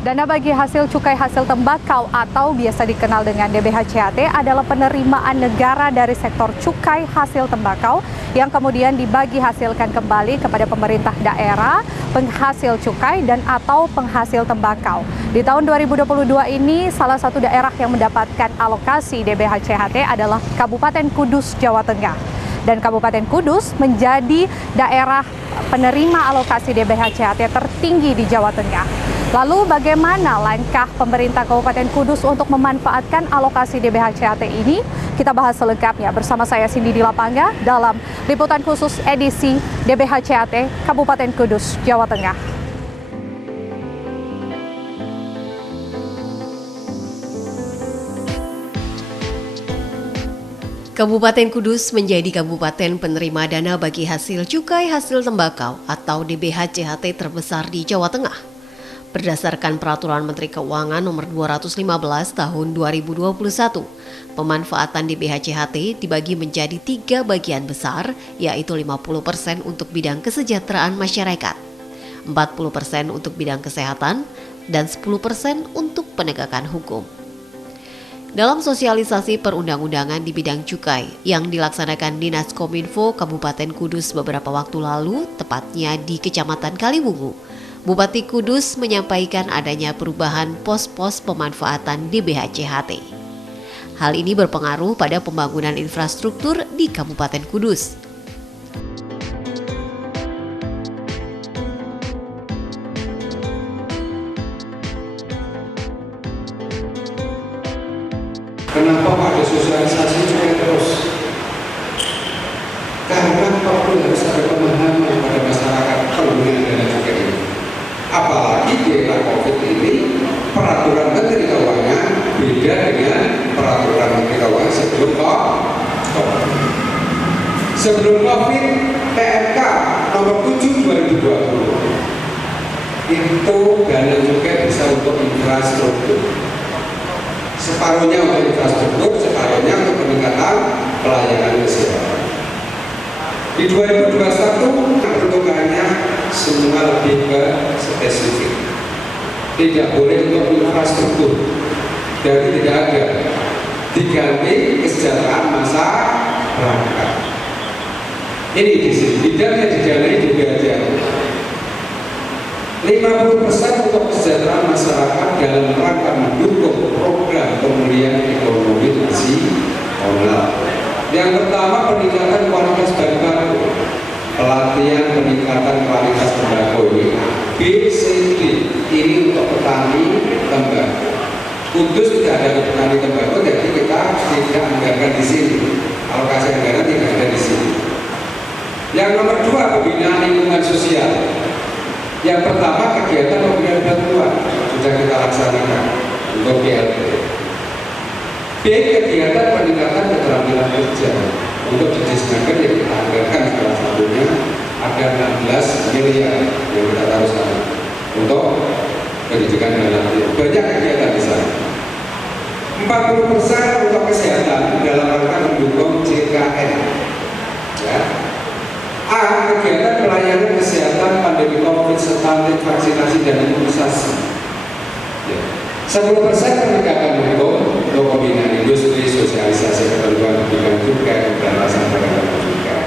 Dana bagi hasil cukai hasil tembakau atau biasa dikenal dengan DBH-CHT adalah penerimaan negara dari sektor cukai hasil tembakau yang kemudian dibagi hasilkan kembali kepada pemerintah daerah, penghasil cukai dan atau penghasil tembakau. Di tahun 2022 ini salah satu daerah yang mendapatkan alokasi DBH-CHT adalah Kabupaten Kudus, Jawa Tengah. Dan Kabupaten Kudus menjadi daerah penerima alokasi DBH-CHT tertinggi di Jawa Tengah. Lalu bagaimana langkah pemerintah Kabupaten Kudus untuk memanfaatkan alokasi DBH-CHT ini? Kita bahas selengkapnya bersama saya Cindy di lapangan dalam liputan khusus edisi DBH-CHT Kabupaten Kudus, Jawa Tengah. Kabupaten Kudus menjadi kabupaten penerima dana bagi hasil cukai hasil tembakau atau DBH-CHT terbesar di Jawa Tengah. Berdasarkan Peraturan Menteri Keuangan Nomor 215 Tahun 2021, pemanfaatan DBH-CHT dibagi menjadi 3 bagian besar, yaitu 50% untuk bidang kesejahteraan masyarakat, 40% untuk bidang kesehatan, dan 10% untuk penegakan hukum. Dalam sosialisasi perundang-undangan di bidang cukai yang dilaksanakan Dinas Kominfo Kabupaten Kudus beberapa waktu lalu, tepatnya di Kecamatan Kaliwungu, Bupati Kudus menyampaikan adanya perubahan pos-pos pemanfaatan DBH-CHT. Hal ini berpengaruh pada pembangunan infrastruktur di Kabupaten Kudus. Kenapa ada sosialisasi cukai terus? Karena perlu harus ada pemahaman pada masyarakat penggunaan dana cukai ini. Apalagi di era COVID ini, peraturan Menteri Keuangan beda dengan peraturan Menteri Keuangan sebelum COVID. Sebelum COVID, PMK nomor 7 2020 itu dana cukai bisa untuk infrastruktur. Separuhnya untuk infrastruktur, separuhnya untuk peningkatan pelayanan kesehatan. Di 2021 peruntukannya semua lebih ke spesifik. Tidak boleh untuk infrastruktur, jadi tidak ada. Diganti kesejahteraan masyarakat. Ini di sini bidangnya didanai juga ada. 50% untuk kesejahteraan masyarakat dalam rangka mendukung program pemulihan ekonomi nasional. Yang pertama, peningkatan kualitas bahan baku, pelatihan peningkatan kualitas tembakau ini BCD ini untuk petani tembakau. Kudus tidak ada petani tembakau, jadi kita tidak anggarkan di sini. Alokasi anggaran tidak ada di sini. Yang nomor 2, pembinaan lingkungan sosial. Yang pertama, kegiatan pemberian bantuan sudah kita laksanakan untuk BLT. B, kegiatan peningkatan keterampilan kerja untuk didisknaker yang kita anggarkan salah satunya ada 16 miliar yang kita taruh sana untuk pendidikan dan latihan. Banyak kegiatan di sana. 40% untuk kesehatan dalam rangka mendukung JKN. Ya. A, kegiatan pelayanan kesehatan pandemi COVID, stunting, vaksinasi dan imunisasi. Ya. 10% penegakan hukum untuk pembinaan industri, sosialisasi ketentuan bidang cukai, pemberantasan perdagangan cukai.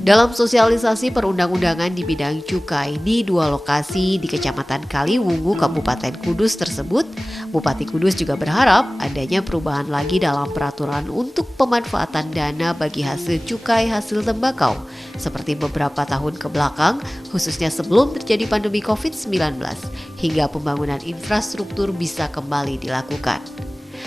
Dalam sosialisasi perundang-undangan di bidang cukai di 2 lokasi di Kecamatan Kaliwungu, Kabupaten Kudus tersebut, Bupati Kudus juga berharap adanya perubahan lagi dalam peraturan untuk pemanfaatan dana bagi hasil cukai hasil tembakau, seperti beberapa tahun ke belakang, khususnya sebelum terjadi pandemi COVID-19, hingga pembangunan infrastruktur bisa kembali dilakukan.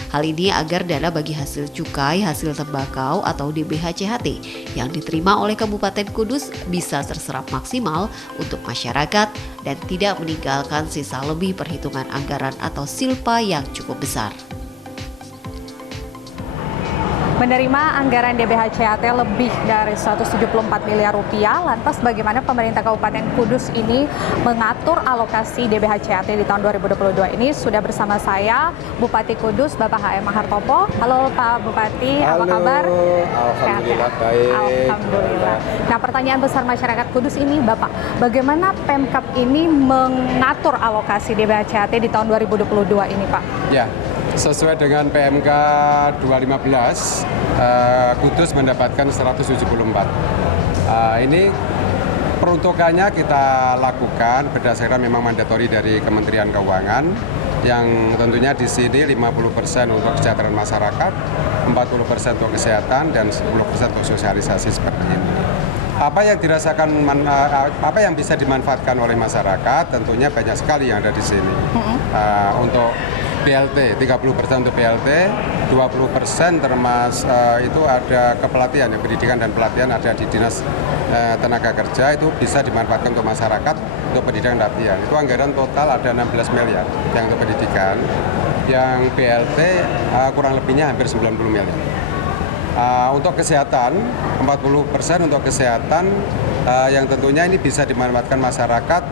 Hal ini agar dana bagi hasil cukai hasil tembakau atau DBH-CHT yang diterima oleh Kabupaten Kudus bisa terserap maksimal untuk masyarakat dan tidak meninggalkan sisa lebih perhitungan anggaran atau silpa yang cukup besar. Menerima anggaran DBHCAT lebih dari 174 miliar rupiah, lantas bagaimana pemerintah Kabupaten Kudus ini mengatur alokasi DBHCAT di tahun 2022 ini? Sudah bersama saya Bupati Kudus Bapak HM Mahartopo. Halo Pak Bupati, halo, apa kabar? Alhamdulillah baik. Alhamdulillah. Nah, pertanyaan besar masyarakat Kudus ini Bapak, bagaimana Pemkab ini mengatur alokasi DBHCAT di tahun 2022 ini Pak? Ya, sesuai dengan PMK 2015, Kudus mendapatkan 174. Ini peruntukannya kita lakukan berdasarkan memang mandatori dari Kementerian Keuangan, yang tentunya di sini 50% untuk kesejahteraan masyarakat, 40% untuk kesehatan, dan 10% untuk sosialisasi seperti ini. Apa yang dirasakan, apa yang bisa dimanfaatkan oleh masyarakat, tentunya banyak sekali yang ada di sini. Untuk BLT, 30% untuk BLT, 20% termasuk itu ada kepelatihan, ya, pendidikan dan pelatihan ada di Dinas Tenaga Kerja, itu bisa dimanfaatkan untuk masyarakat untuk pendidikan dan pelatihan. Itu anggaran total ada 16 miliar yang untuk pendidikan, yang BLT kurang lebihnya hampir 90 miliar. Untuk kesehatan, 40% untuk kesehatan, yang tentunya ini bisa dimanfaatkan masyarakat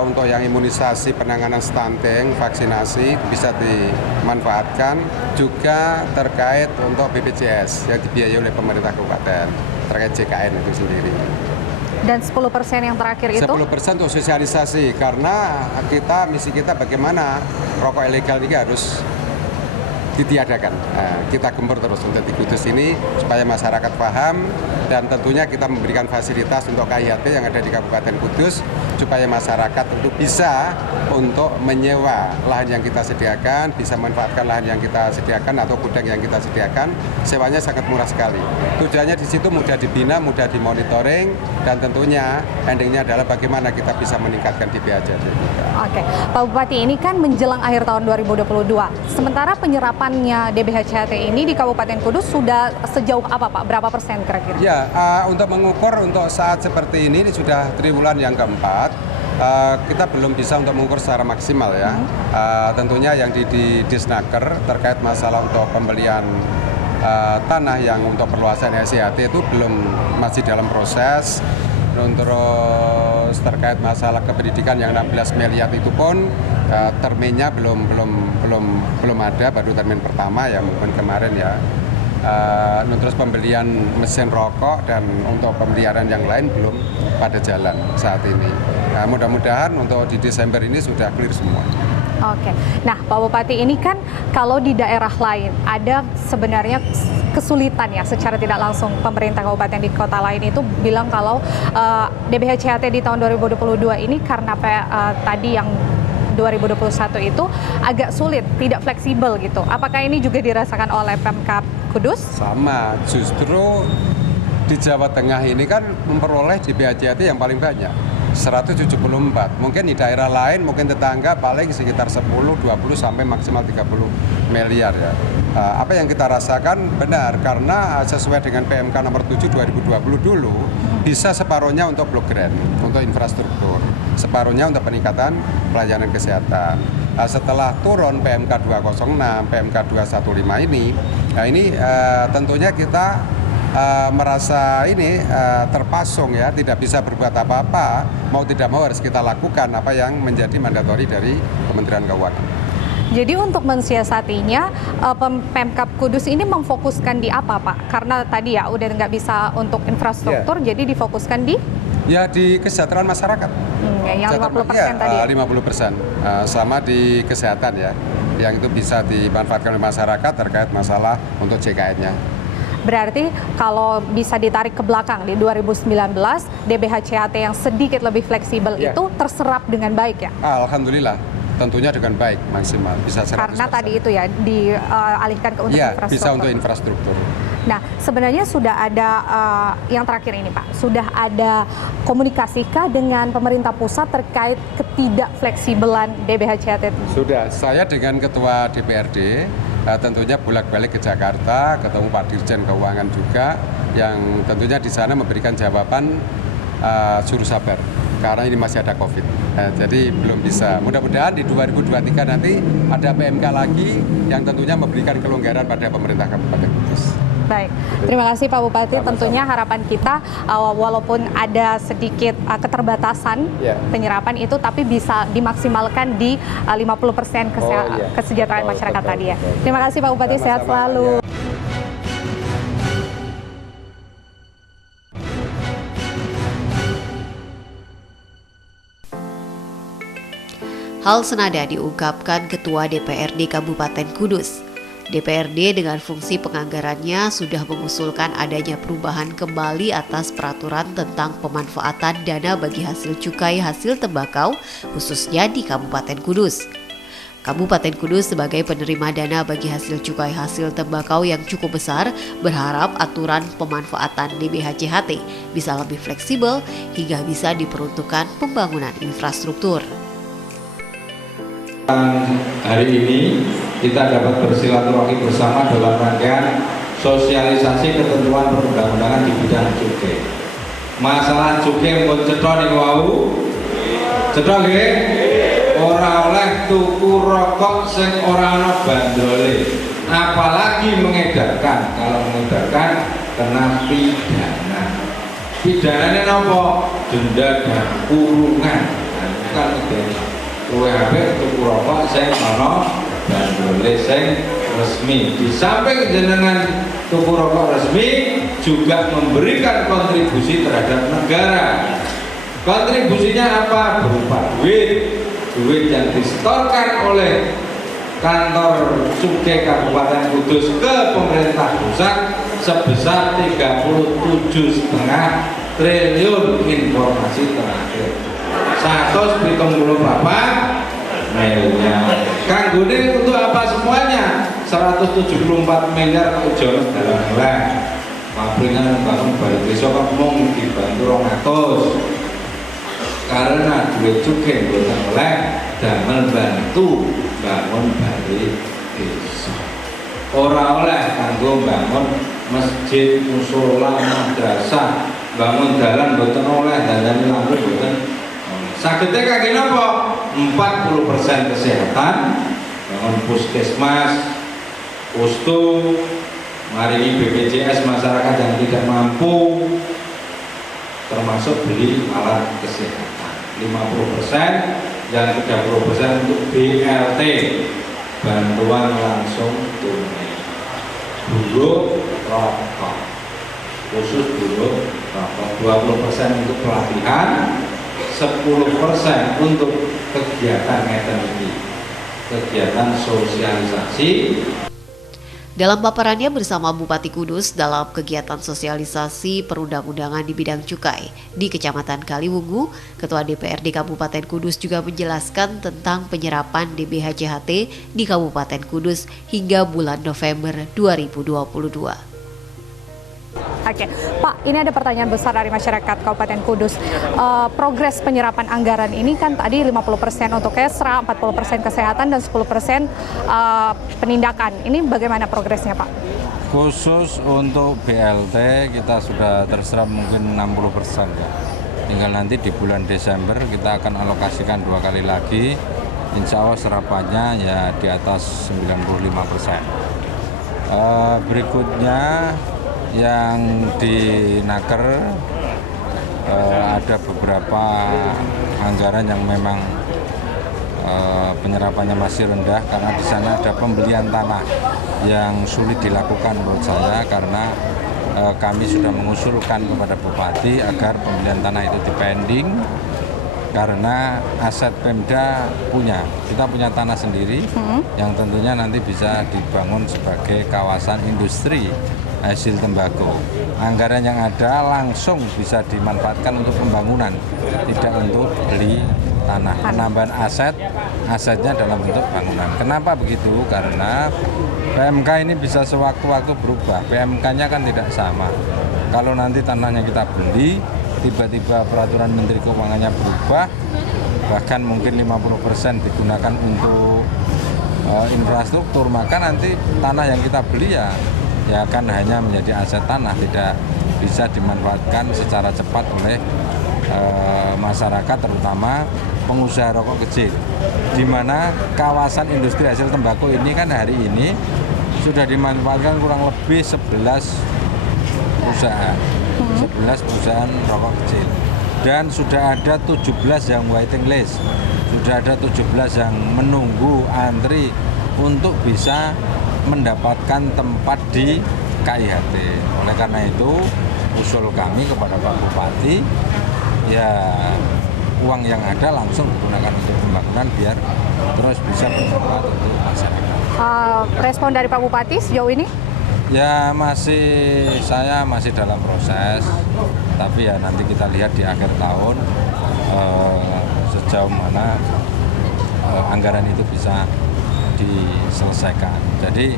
untuk yang imunisasi, penanganan stunting, vaksinasi bisa dimanfaatkan, juga terkait untuk BPJS yang dibiayai oleh pemerintah kabupaten terkait JKN itu sendiri. Dan 10% yang terakhir itu? 10% untuk sosialisasi, karena misi kita bagaimana rokok ilegal ini harus ditiadakan. Kita gempur terus untuk di Kudus ini supaya masyarakat paham, dan tentunya kita memberikan fasilitas untuk KIHT yang ada di Kabupaten Kudus supaya masyarakat untuk bisa untuk menyewa lahan yang kita sediakan, bisa memanfaatkan lahan yang kita sediakan atau gudang yang kita sediakan. Sewanya sangat murah sekali. Tujuannya di situ mudah dibina, mudah dimonitoring, dan tentunya endingnya adalah bagaimana kita bisa meningkatkan DBHCAT. Oke, Pak Bupati, ini kan menjelang akhir tahun 2022. Sementara penyerapannya DBHCAT ini di Kabupaten Kudus sudah sejauh apa Pak? Berapa persen kira-kira? Ya, untuk mengukur untuk saat seperti ini sudah triwulan yang keempat. Kita belum bisa untuk mengukur secara maksimal ya. Tentunya yang di Disnaker terkait masalah untuk pembelian tanah yang untuk perluasan SCHT itu masih dalam proses. Terus terkait masalah kependidikan yang 16 miliar itu pun terminnya belum ada, baru termin pertama ya mungkin kemarin ya. Terus pembelian mesin rokok dan untuk pemeliharaan yang lain belum pada jalan saat ini. Mudah-mudahan untuk di Desember ini sudah clear semua. Oke, nah Pak Bupati, ini kan kalau di daerah lain ada sebenarnya kesulitan ya secara tidak langsung, pemerintah kabupaten di kota lain itu bilang kalau DBHCAT di tahun 2022 ini karena tadi yang 2021 itu agak sulit, tidak fleksibel gitu. Apakah ini juga dirasakan oleh Pemkab Kudus? Sama, justru di Jawa Tengah ini kan memperoleh DBHCAT yang paling banyak, 174. Mungkin di daerah lain, mungkin tetangga paling sekitar 10, 20 sampai maksimal 30 miliar ya. Apa yang kita rasakan benar, karena sesuai dengan PMK nomor 7 2020 dulu, bisa separuhnya untuk blok grant, untuk infrastruktur, separuhnya untuk peningkatan pelayanan kesehatan. Setelah turun PMK 206, PMK 215 ini, tentunya kita merasa ini terpasung ya, tidak bisa berbuat apa-apa, mau tidak mau harus kita lakukan apa yang menjadi mandatori dari Kementerian Keuangan. Jadi untuk mensiasatinya, Pemkab Kudus ini memfokuskan di apa Pak? Karena tadi ya udah nggak bisa untuk infrastruktur, jadi difokuskan di? Ya di kesejahteraan masyarakat. Yang 50% tadi? 50%, sama di kesehatan ya, yang itu bisa dimanfaatkan oleh masyarakat terkait masalah untuk JKN-nya. Berarti kalau bisa ditarik ke belakang di 2019, DBHCAT yang sedikit lebih fleksibel itu terserap dengan baik ya? Alhamdulillah, tentunya dengan baik, maksimal, bisa 100%. Karena tadi itu ya dialihkan ke untuk infrastruktur. Bisa untuk infrastruktur. Nah, sebenarnya sudah ada yang terakhir ini Pak, sudah ada komunikasikah dengan pemerintah pusat terkait ketidakfleksibelan DBHCAT? Sudah, saya dengan Ketua DPRD tentunya bolak-balik ke Jakarta, ketemu Pak Dirjen Keuangan juga, yang tentunya di sana memberikan jawaban suruh sabar karena ini masih ada COVID. Jadi belum bisa. Mudah-mudahan di 2023 nanti ada PMK lagi yang tentunya memberikan kelonggaran pada pemerintah Kabupaten Kudus. Baik, terima kasih Pak Bupati. Tentunya harapan kita walaupun ada sedikit keterbatasan penyerapan itu, tapi bisa dimaksimalkan di 50% kesejahteraan masyarakat tadi ya. Terima kasih Pak Bupati, sehat selalu. Hal senada diungkapkan Ketua DPRD Kabupaten Kudus. DPRD dengan fungsi penganggarannya sudah mengusulkan adanya perubahan kembali atas peraturan tentang pemanfaatan dana bagi hasil cukai hasil tembakau khususnya di Kabupaten Kudus. Kabupaten Kudus sebagai penerima dana bagi hasil cukai hasil tembakau yang cukup besar berharap aturan pemanfaatan DBH-JHT bisa lebih fleksibel hingga bisa diperuntukkan pembangunan infrastruktur. Hari ini kita dapat bersilaturahmi bersama dalam rangkaian sosialisasi ketentuan perundang-undangan di bidang cukai. Masalah cukai pun cetha niku wau. Cetha nggih? Ora oleh tuku rokok sing ora ana bandrole. Apalagi mengedarkan. Kalau mengedarkan kena pidana. Pidananya napa? Denda dan kurungan. Nah, kan pidana. Luwih apik tuku rokok sing ana bandrole sing resmi. Di samping jenengan tuku rokok resmi juga memberikan kontribusi terhadap negara. Kontribusinya apa? Berupa duit yang disetorkan oleh kantor cukai Kabupaten Kudus ke pemerintah pusat sebesar 37,5 triliun informasi terakhir. 174 miliar. Kanggone untuk apa semuanya? 174 miliar tujuan dalam bulan. Pabrikan bangun balik desa kok mung dibantu 200. Karena duit cukai boten oleh damel bantu bangun balik desa. Ora oleh kanggo bangun masjid, mushola, madrasah, bangun dalan boten oleh, dandani lampu boten. Sagete kangge napa? 40% kesehatan, bangun puskesmas, posko, maringi BPJS masyarakat yang tidak mampu, termasuk beli alat kesehatan. 50%, yang 30% untuk BLT, bantuan langsung tunai. Buruh rokok, khusus buruh rokok. 20% untuk pelatihan, 10% untuk kegiatan ngeten, kegiatan sosialisasi. Dalam paparannya bersama Bupati Kudus dalam kegiatan sosialisasi perundang-undangan di bidang cukai di Kecamatan Kaliwungu, Ketua DPRD Kabupaten Kudus juga menjelaskan tentang penyerapan DBH-JHT di Kabupaten Kudus hingga bulan November 2022. Oke, Pak, ini ada pertanyaan besar dari masyarakat Kabupaten Kudus. Progres penyerapan anggaran ini kan tadi 50% untuk kesra, 40% kesehatan, dan 10% penindakan. Ini bagaimana progresnya, Pak? Khusus untuk BLT kita sudah terserap mungkin 60% ya. Tinggal nanti di bulan Desember kita akan alokasikan 2 kali lagi. Insya Allah serapannya ya di atas 95%. Berikutnya yang di Naker ada beberapa anggaran yang memang penyerapannya masih rendah karena di sana ada pembelian tanah yang sulit dilakukan menurut saya karena kami sudah mengusulkan kepada Bupati agar pembelian tanah itu dipending karena aset Pemda kita punya tanah sendiri yang tentunya nanti bisa dibangun sebagai kawasan industri hasil tembakau. Anggaran yang ada langsung bisa dimanfaatkan untuk pembangunan, tidak untuk beli tanah. Penambahan asetnya dalam bentuk bangunan. Kenapa begitu? Karena PMK ini bisa sewaktu-waktu berubah. PMK-nya kan tidak sama. Kalau nanti tanahnya kita beli, tiba-tiba peraturan Menteri Keuangannya berubah, bahkan mungkin 50% digunakan untuk infrastruktur, maka nanti tanah yang kita beli ya akan hanya menjadi aset tanah, tidak bisa dimanfaatkan secara cepat oleh masyarakat, terutama pengusaha rokok kecil. Di mana kawasan industri hasil tembakau ini kan hari ini sudah dimanfaatkan kurang lebih 11 perusahaan, 11 perusahaan rokok kecil. Dan sudah ada 17 yang waiting list, sudah ada 17 yang menunggu antri untuk bisa mendapatkan tempat di KIHT. Oleh karena itu, usul kami kepada Pak Bupati, ya uang yang ada langsung digunakan untuk pembangunan biar terus bisa bermanfaat untuk masyarakat. Respon dari Pak Bupati sejauh ini? Ya saya masih dalam proses, tapi ya nanti kita lihat di akhir tahun sejauh mana anggaran itu bisa diselesaikan. Jadi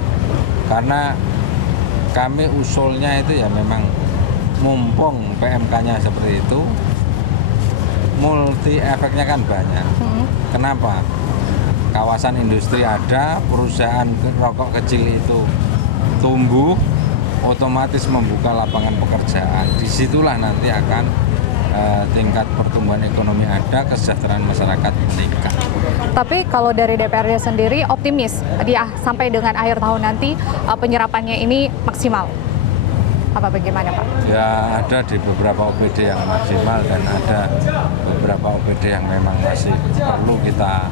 karena kami usulnya itu ya memang mumpung PMK-nya seperti itu, multi efeknya kan banyak. Kenapa? Kawasan industri ada, perusahaan rokok kecil itu tumbuh, otomatis membuka lapangan pekerjaan. Disitulah nanti akan tingkat pertumbuhan ekonomi ada, kesejahteraan masyarakat meningkat. Tapi kalau dari DPRD sendiri optimis sampai dengan akhir tahun nanti penyerapannya ini maksimal. Apa bagaimana Pak? Ya ada di beberapa OPD yang maksimal dan ada beberapa OPD yang memang masih perlu kita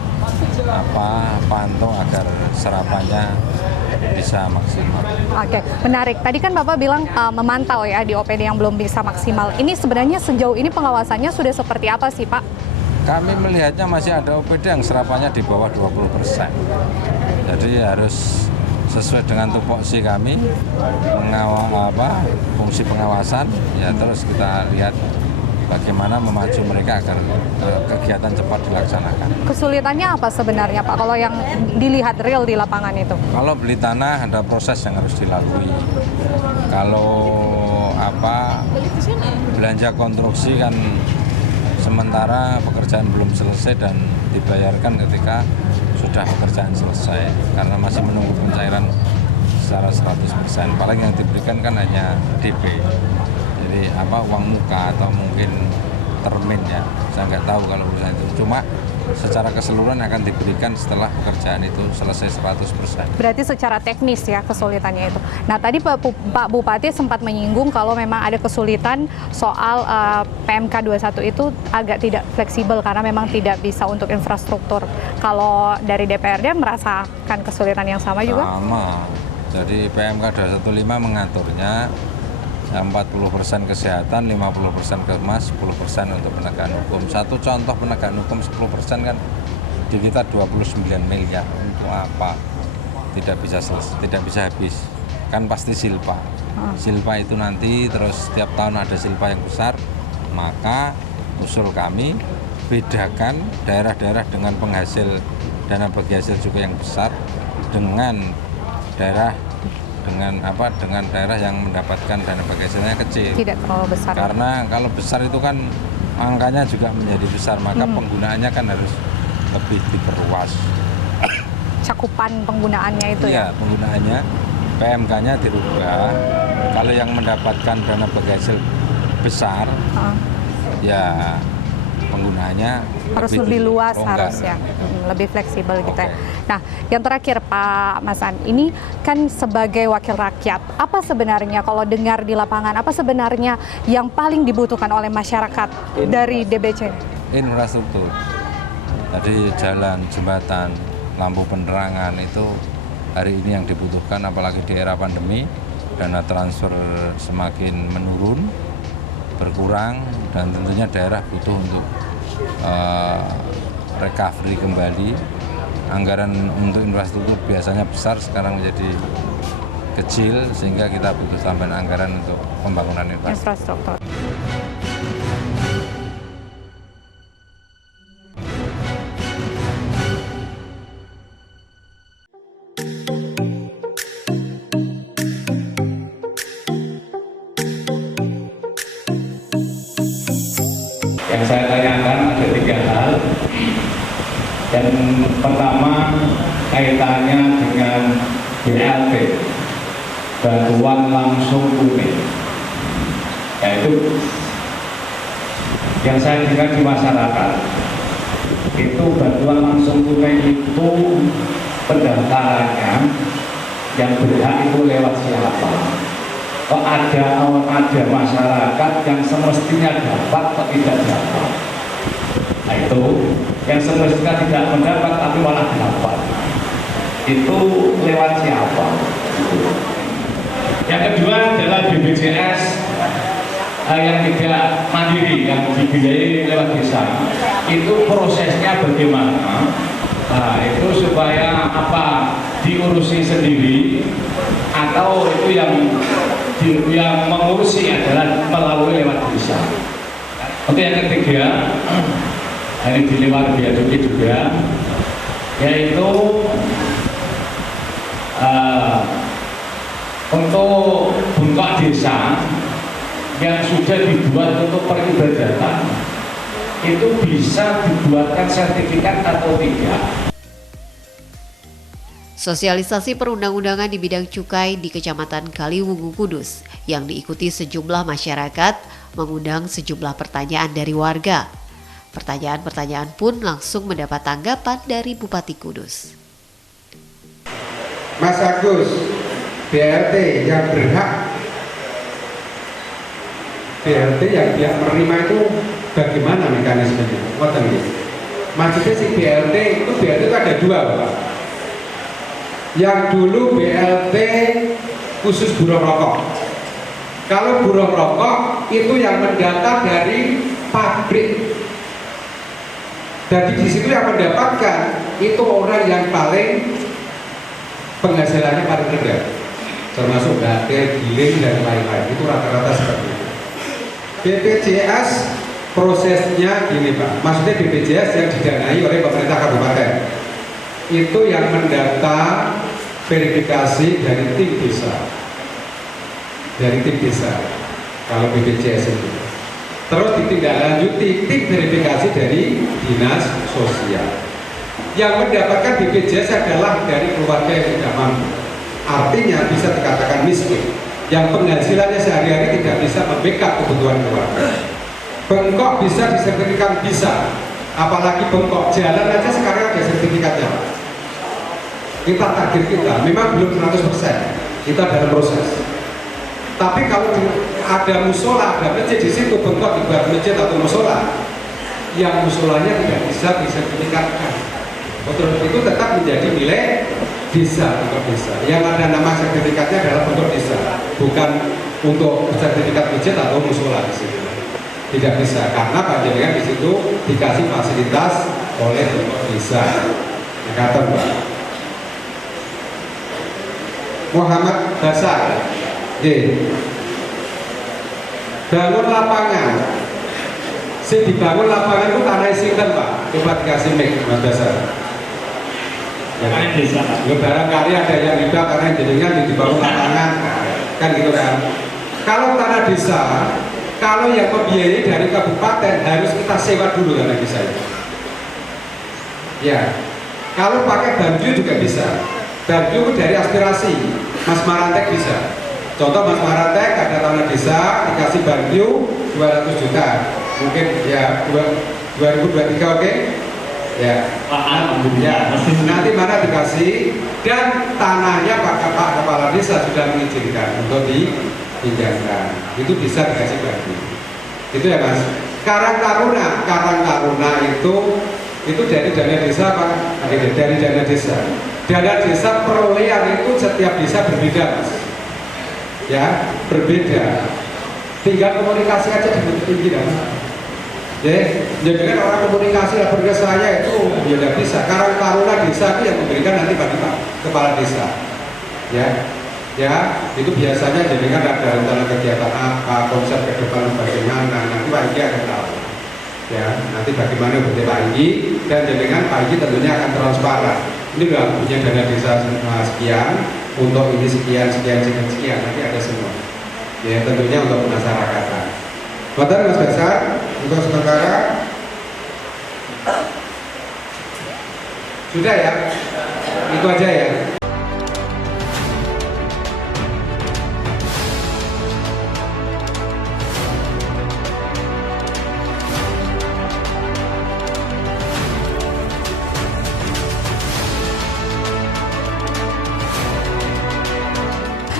pantau agar serapannya bisa maksimal. Oke, menarik. Tadi kan Bapak bilang memantau ya di OPD yang belum bisa maksimal. Ini sebenarnya sejauh ini pengawasannya sudah seperti apa sih Pak? Kami melihatnya masih ada OPD yang serapannya di bawah 20%. Jadi harus sesuai dengan tupoksi kami fungsi pengawasan ya, terus kita lihat bagaimana memacu mereka agar kegiatan cepat dilaksanakan. Kesulitannya apa sebenarnya Pak kalau yang dilihat real di lapangan itu? Kalau beli tanah ada proses yang harus dilalui. Kalau belanja konstruksi kan sementara pekerjaan belum selesai dan dibayarkan ketika sudah pekerjaan selesai karena masih menunggu pencairan secara 100%. Paling yang diberikan kan hanya DP. Jadi uang muka atau mungkin termin ya. Saya nggak tahu kalau urusan itu. Cuma secara keseluruhan akan diberikan setelah pekerjaan itu selesai 100%. Berarti secara teknis ya kesulitannya itu. Nah tadi Pak Bupati sempat menyinggung kalau memang ada kesulitan soal PMK 21 itu agak tidak fleksibel karena memang tidak bisa untuk infrastruktur. Kalau dari DPRD merasakan kesulitan yang sama juga? Sama. Jadi PMK 215 mengaturnya 40% kesehatan, 50% kemas, 10% untuk penegakan hukum. Satu contoh penegakan hukum 10% kan di kita 29 miliar. Untuk apa? Tidak bisa habis. Kan pasti silpa. Silpa itu nanti terus setiap tahun ada silpa yang besar, maka usul kami bedakan daerah-daerah dengan penghasil dana bagi hasil juga yang besar dengan daerah yang mendapatkan dana bagi hasilnya kecil. Tidak terlalu besar. Karena kalau besar itu kan angkanya juga menjadi besar, maka penggunaannya kan harus lebih diperluas. Cakupan penggunaannya itu ya? Penggunaannya, PMK-nya dirubah. Kalau yang mendapatkan dana bagi hasil besar, ya penggunaannya harus lebih luas harusnya, lebih fleksibel gitu ya. Nah, yang terakhir Pak Masan, ini kan sebagai wakil rakyat, apa sebenarnya kalau dengar di lapangan, apa sebenarnya yang paling dibutuhkan oleh masyarakat dari DBC? Infrastruktur, jadi jalan, jembatan, lampu penerangan itu hari ini yang dibutuhkan, apalagi di era pandemi, dana transfer semakin menurun, berkurang, dan tentunya daerah butuh untuk recovery kembali. Anggaran untuk infrastruktur biasanya besar, sekarang menjadi kecil, sehingga kita butuh tambahan anggaran untuk pembangunan infrastruktur. Yang saya tanyakan ada 3 hal. Yang pertama kaitannya dengan BLT, bantuan langsung tunai. Yaitu yang saya dengar di masyarakat itu bantuan langsung tunai itu pendaftarannya yang berhak itu lewat siapa? Kok ada masyarakat yang semestinya dapat atau tidak dapat? Nah itu yang semestinya tidak mendapat tapi malah dapat. Itu lewat siapa? Yang kedua adalah BPJS yang tidak mandiri, yang dibiayai lewat desa. Itu prosesnya bagaimana? Nah, itu supaya apa, diurusi sendiri atau itu yang mengurusi adalah melalui lewat desa. Oke, yang ketiga, ini di luar biaya cukai juga, yaitu untuk bengkok desa yang sudah dibuat untuk peribadatan itu bisa dibuatkan sertifikat atau tidak. Sosialisasi perundang-undangan di bidang cukai di Kecamatan Kaliwungu Kudus yang diikuti sejumlah masyarakat mengundang sejumlah pertanyaan dari warga. Pertanyaan-pertanyaan pun langsung mendapat tanggapan dari Bupati Kudus. Mas Agus, BLT yang berhak, BLT yang pihak menerima itu bagaimana mekanismenya? Maksudnya si BLT itu ada dua, Pak. Yang dulu BLT khusus buruh rokok. Kalau buruh rokok itu yang mendata dari pabrik. Jadi di situ yang mendapatkan itu orang yang paling penghasilannya paling rendah, termasuk baterai, giling dan lain-lain. Itu rata-rata seperti itu. BPJS prosesnya gini Pak, maksudnya BPJS yang didanai oleh pemerintah kabupaten itu yang mendata verifikasi dari tim desa, kalau BPJS itu terus ditindaklanjuti tim verifikasi dari dinas sosial. Yang mendapatkan BPJS adalah dari keluarga yang tidak mampu, artinya bisa dikatakan miskin, yang penghasilannya sehari-hari tidak bisa membackup kebutuhan keluarga. Bengkok bisa disertifikat, bisa, apalagi bengkok jalan aja sekarang ada sertifikatnya. Kita target kita memang belum 100%, kita dalam proses. Tapi kalau ada musola, ada masjid di situ, bengkok dibuat masjid atau musola, yang musolanya tidak bisa disertifikatkan. Bentuk itu tetap menjadi milik desa, bentuk desa. Yang ada nama sertifikatnya adalah bentuk desa, bukan untuk sertifikat masjid atau musola di situ. Tidak bisa, karena panjenengan di situ dikasih fasilitas oleh bentuk desa. Kata Mbak Muhammad Basar, bangun lapangan. Dibangun lapangan itu tanah sinten Pak? Coba dikasih mic Mas Basar. Tanah desa. Barangkali ada yang riba karena jadinya dibangun lapangan, kan gitu kan. Kalau tanah desa, kalau yang membiayai dari kabupaten harus kita sewa dulu tanah desa itu. Ya, kalau pakai banju juga bisa. Banju dari aspirasi, Mas Marantek bisa. Contoh Mas Marantek ada tanah desa dikasih banju 200 juta, mungkin ya 2023 oke? Ya, nanti mana dikasih dan tanahnya Pak Kepala Desa sudah mengizinkan untuk dipinjamkan, itu bisa dikasih bagi. Itu ya Mas. Karang Taruna itu dari dana desa Pak, dari dana desa. Dana desa perolehan itu setiap desa berbeda Mas. Ya, berbeda. Tinggal komunikasi aja dengan tinggi kan. Jadi kan orang komunikasi lapor ke saya itu ya tidak bisa. Karang Taruna desa itu yang memberikan nanti bagi Pak Kepala Desa. Ya, itu biasanya jadi kan ada rencana kegiatan apa, konsep ke depan bagaimana. Nanti Pak Igi akan tahu. Ya, nanti bagaimana bentuk Pak Igi dan dengan Pak Igi tentunya akan transparan. Ini udah punya dana desa sekian, untuk ini sekian, nanti ada semua. Ya, tentunya untuk masyarakat. Betul Mas Basar, untuk sementara sudah ya, itu aja ya.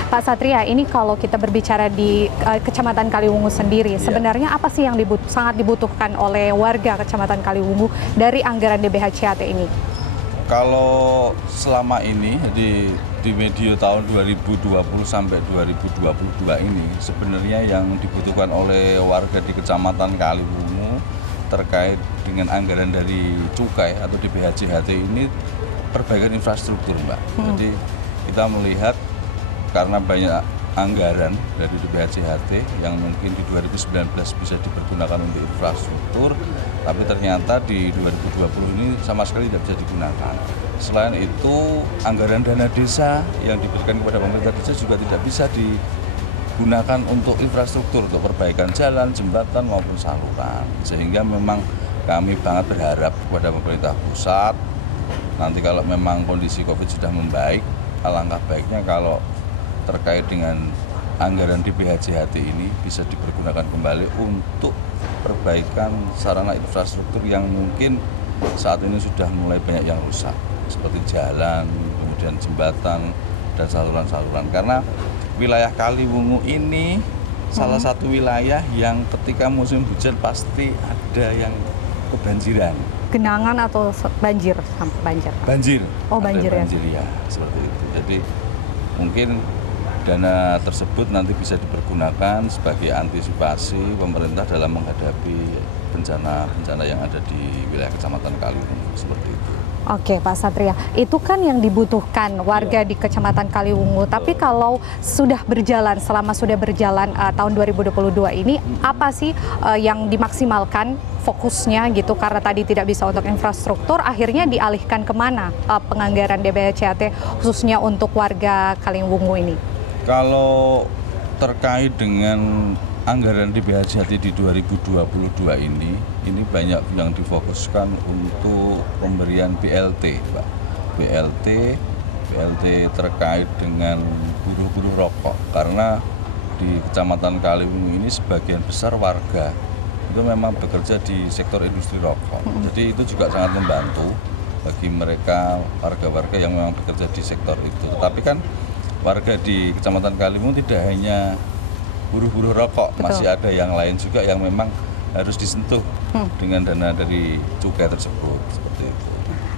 Pak Satria, ini kalau kita berbicara di Kecamatan Kaliwungu sendiri, sebenarnya apa sih yang sangat dibutuhkan oleh warga Kecamatan Kaliwungu dari anggaran DBHCAT ini? Kalau selama ini di medio tahun 2020 sampai 2022 ini sebenarnya yang dibutuhkan oleh warga di Kecamatan Kaliwungu terkait dengan anggaran dari cukai atau DBHCAT ini perbaikan infrastruktur, Mbak. Jadi kita melihat karena banyak anggaran dari DBHCAT yang mungkin di 2019 bisa dipergunakan untuk infrastruktur, tapi ternyata di 2020 ini sama sekali tidak bisa digunakan. Selain itu, anggaran dana desa yang diberikan kepada pemerintah desa juga tidak bisa digunakan untuk infrastruktur, untuk perbaikan jalan, jembatan maupun saluran. Sehingga memang kami banget berharap kepada pemerintah pusat, nanti kalau memang kondisi COVID sudah membaik, alangkah baiknya kalau terkait dengan anggaran DBHCAT ini bisa dipergunakan kembali untuk perbaikan sarana infrastruktur yang mungkin saat ini sudah mulai banyak yang rusak, seperti jalan, kemudian jembatan, dan saluran-saluran. Karena wilayah Kaliwungu ini salah satu wilayah yang ketika musim hujan pasti ada yang kebanjiran. Genangan atau banjir? Banjir. Oh, banjir ya? Banjir ya, seperti itu. Jadi mungkin dana tersebut nanti bisa dipergunakan sebagai antisipasi pemerintah dalam menghadapi bencana-bencana yang ada di wilayah Kecamatan Kaliwungu, seperti itu. Oke, Pak Satria, itu kan yang dibutuhkan warga di Kecamatan Kaliwungu. Tapi kalau selama sudah berjalan tahun 2022 ini, apa sih yang dimaksimalkan fokusnya gitu? Karena tadi tidak bisa untuk infrastruktur, akhirnya dialihkan kemana penganggaran DBHCAT khususnya untuk warga Kaliwungu ini? Kalau terkait dengan anggaran DBHCAT di 2022 ini banyak yang difokuskan untuk pemberian BLT, Pak. BLT terkait dengan buruh-buruh rokok, karena di Kecamatan Kaliwungu ini sebagian besar warga itu memang bekerja di sektor industri rokok. Jadi itu juga sangat membantu bagi mereka warga-warga yang memang bekerja di sektor itu. Tetapi kan warga di Kecamatan Kaliwungu tidak hanya buruh-buruh rokok, masih ada yang lain juga yang memang harus disentuh dengan dana dari cukai tersebut, seperti itu.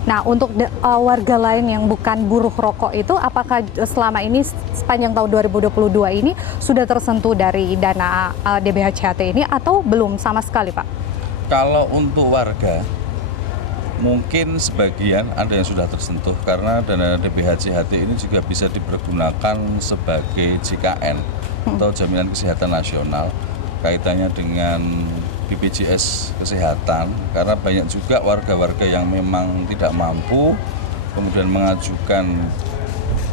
Nah, untuk warga lain yang bukan buruh rokok itu, apakah selama ini sepanjang tahun 2022 ini sudah tersentuh dari dana DBHCAT ini atau belum sama sekali, Pak? Kalau untuk warga, mungkin sebagian ada yang sudah tersentuh karena dana DBHCAT ini juga bisa dipergunakan sebagai JKN atau Jaminan Kesehatan Nasional, kaitannya dengan BPJS Kesehatan, karena banyak juga warga-warga yang memang tidak mampu kemudian mengajukan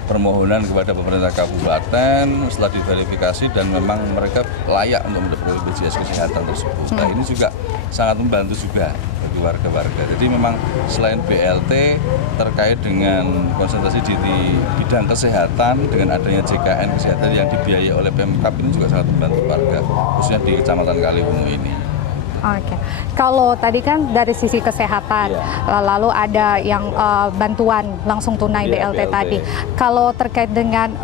permohonan kepada pemerintah kabupaten setelah diverifikasi dan memang mereka layak untuk mendapatkan BPJS Kesehatan tersebut. Nah, ini juga sangat membantu juga bagi warga-warga. Jadi memang selain BLT terkait dengan konsentrasi di bidang kesehatan dengan adanya JKN kesehatan yang dibiayai oleh Pemkab ini juga sangat membantu warga, khususnya di Kecamatan Kaliwungu ini. Oke, kalau tadi kan dari sisi kesehatan, lalu ada yang bantuan langsung tunai BLT tadi. Kalau terkait dengan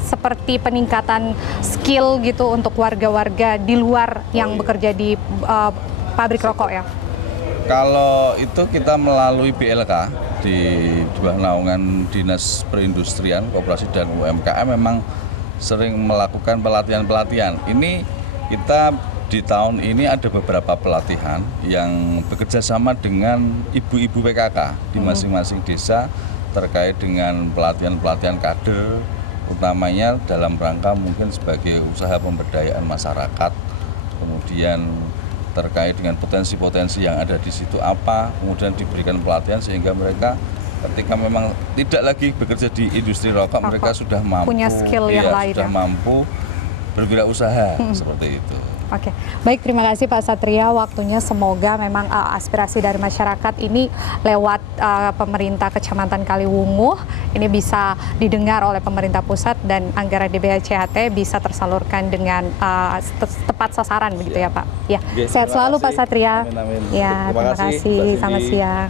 seperti peningkatan skill gitu untuk warga-warga di luar yang bekerja di pabrik rokok ya? Kalau itu kita melalui BLK di bawah naungan Dinas Perindustrian, Koperasi dan UMKM memang sering melakukan pelatihan-pelatihan. Ini kita di tahun ini ada beberapa pelatihan yang bekerja sama dengan ibu-ibu PKK di masing-masing desa terkait dengan pelatihan-pelatihan kader, utamanya dalam rangka mungkin sebagai usaha pemberdayaan masyarakat, kemudian terkait dengan potensi-potensi yang ada di situ apa, kemudian diberikan pelatihan sehingga mereka ketika memang tidak lagi bekerja di industri rokok, mereka sudah mampu punya skill yang lain, sudah mampu berwirausaha seperti itu. Oke, baik, terima kasih Pak Satria waktunya. Semoga memang aspirasi dari masyarakat ini lewat pemerintah Kecamatan Kaliwungu ini bisa didengar oleh pemerintah pusat dan anggaran DBHCAT bisa tersalurkan dengan tepat sasaran begitu ya Pak. Ya, sehat selalu Pak Satria. Amin. Ya, terima kasih. Selamat siang.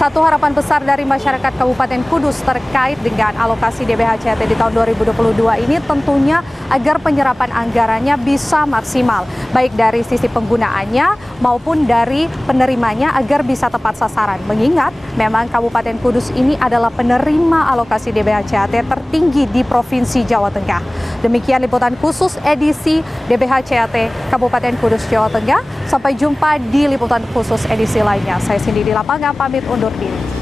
Satu harapan besar dari masyarakat Kabupaten Kudus terkait dengan alokasi DBHCT di tahun 2022 ini tentunya agar penyerapan anggarannya bisa maksimal, baik dari sisi penggunaannya maupun dari penerimanya agar bisa tepat sasaran. Mengingat memang Kabupaten Kudus ini adalah penerima alokasi DBHCT tertinggi di Provinsi Jawa Tengah. Demikian liputan khusus edisi DBHCT Kabupaten Kudus, Jawa Tengah. Sampai jumpa di liputan khusus edisi lainnya. Saya Cindy di lapangan pamit undur diri.